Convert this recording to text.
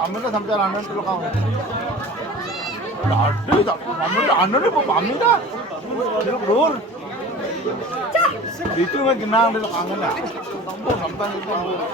맘니다 삼자 안 하는 데로 가고. 나를 맘니다 안 하는 뭐 맘니다. 지금 뭘? 이쪽에 그냥 데로 간 거냐? 뭐 잠깐 이거 뭐.